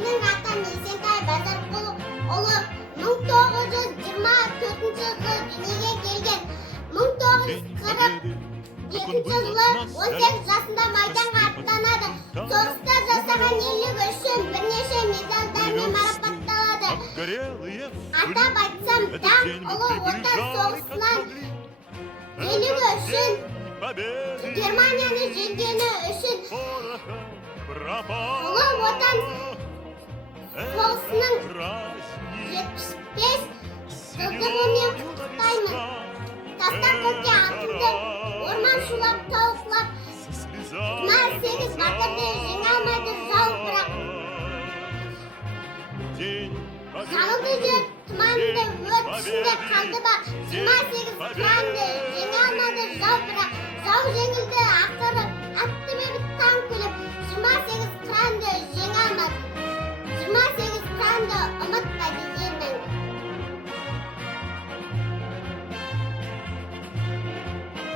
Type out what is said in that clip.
Менің атам Есентай Базарқұлұлы 1924 жылы дүниеге келген. 1942 жылы 18 жасында майданға аттанады. Соғыста жасаған ерлігі үшін бірнеше медальдармен марапатталады. Атап айтсам, даңқ ұлы отан соғысынан ерлігі үшін, Германияны жеңгені үшін, ұлы отан соғысының 75 жылдығымен құттықтаймын. Тастан көкке атылды, орман шулап тауықлап, 28 батырды жеңе алмайды жау бірақ. Сағынды жер тұманды өрт ішінде қалды ба, 28 тұманды